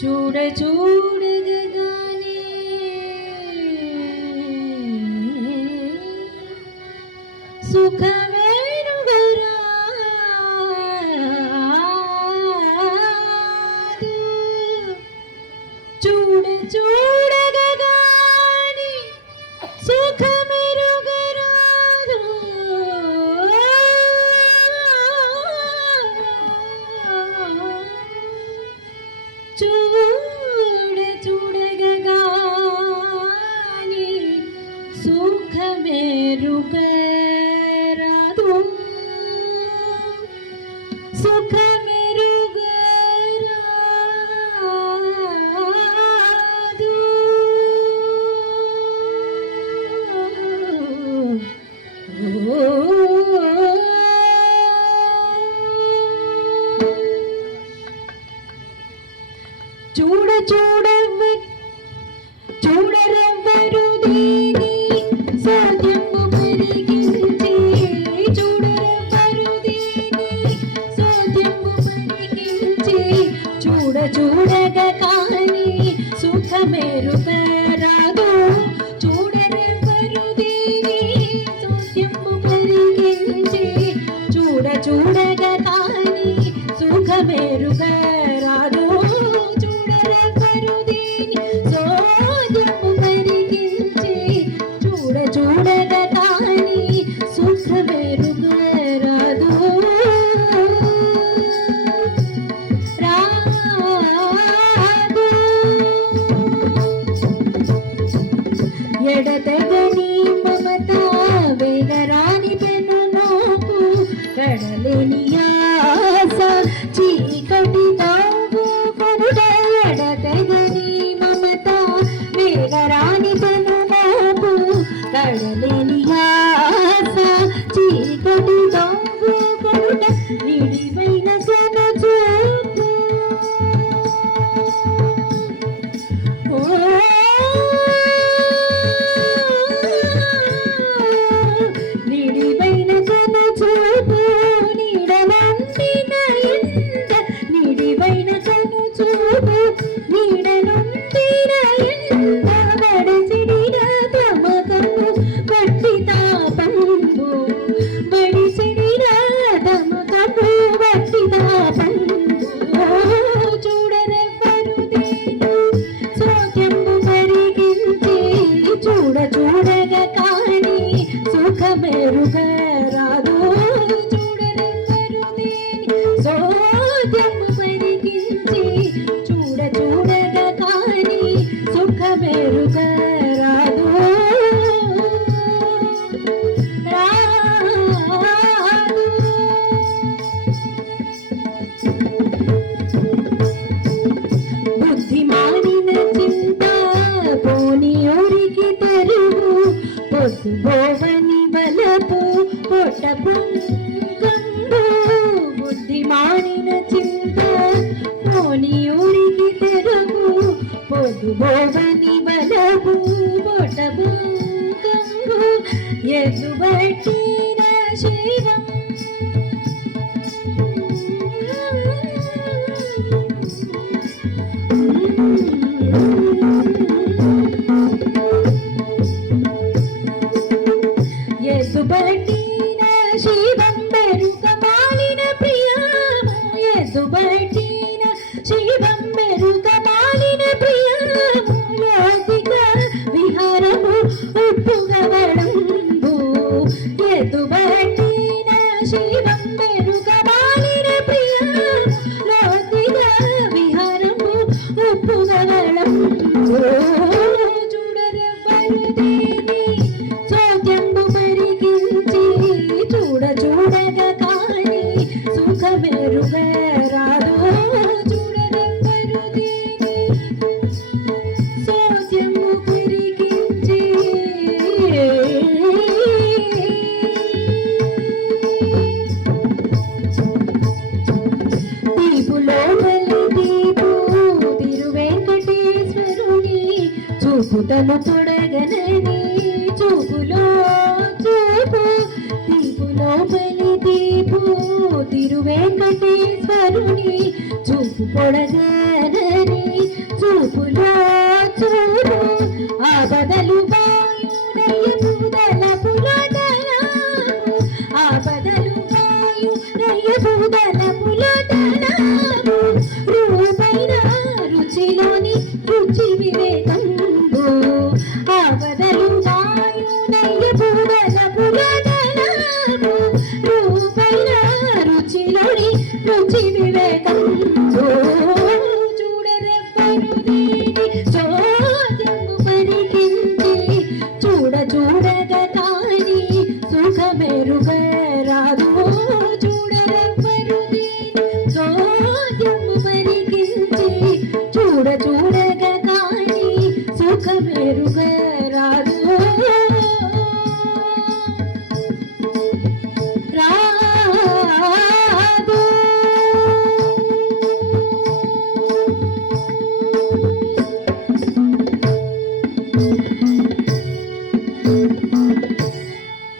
చూడ చూడగానే సుఖమేనుగరాదు చూడ చూడగానే సుఖమెరుగరాదు చూడ చూడగానే సుఖమెరుగరాదు సుఖమెరుగరాదు చూడ చూడరెవ్వరు దీని సాధ్యము పరికించి చూడరెవ్వరు దీని సాధ్యము పరికించి చూడగా కానీ సుఖమెరుగరాదు చూడరెవ్వరు దీని సాధ్యము పరికించి చూడగా కానీ సుఖమెరుగరాదు చూడగా కానీ సుఖమెరుగరాదు రాదు ఎడతెగని మమత వేగరాని పెను నోపు కడలేని ఆశ చీకటి తావు కొనుడ ఎడతెగని మమత వేగరాని పెను నోపు కడలేని ఆశ చీకటి తావు కొనుడ నిడివైన కనుచూపు నిడివైన కనుచూపు నీడనందిన ఎండ నిడివైన కనుచూపు నీడనందిన ఎండ బడిసిడిన తమకము బట్టి తాపంబు బడిసిడిన తమకము బట్టి తాపంబు చూడరెవ్వరు దేని సోక్యంబు పరిగించి చూడగా కానీ సుఖమెరుగరాదు చూడరెవ్వరు దేని సోక్యంబు పరిగించి చూడగా కానీ సుఖమెరుగరాదు రాదు బుద్ధిమానిన చింత పోని ఊరికి తెరువు పొద్దుబోవని బలపు పొట్టపు గంగు బుద్ధిమానిన చింత పోని ఊరికి తెరువు పొద్దుబోవని బలపు పొట్టపు గంగు ఎదుబట్టిన శైవం ఎదుబట్టిన శివం మెరుగమాలిన ప్రియము ఎదుబట్టిన శివం మెరుగమాలిన ప్రియము లోకిక విహారము ఉప్పుగవడంబు ఎదుబట్టిన శివం మెరుగమాలిన ప్రియము లోకిక విహారము ఉప్పుగవడంబు చూడరెవ్వరు దేని సోక్యంబు పరిగించి చూడగా కానీ సుఖమెరుగరాదు చూడరెవ్వరు దేని సోక్యంబు పరిగించి దీపులో బలి దీపు తిరువెంకటేశ్వరుని చూపుతను తొడగనని చూపులో చూపు దీపులో బలి దీపు తిరువెంకటేశ్వరుని చూపు పొడగనని చూపులో చూపు ఆ బదలు ఆ బదలు రూపైన రుచిలోని రుచి వివేకంబు ఆ బదలు రూపైన రుచిలోని రుచి వివేకంబు చూడరెవ్వరు దీని చోద్యము పరికించి చూడగా కాని సుఖమెరుగరాదు చూడరెవ్వరు దీని చోద్యము పరికించి చూడ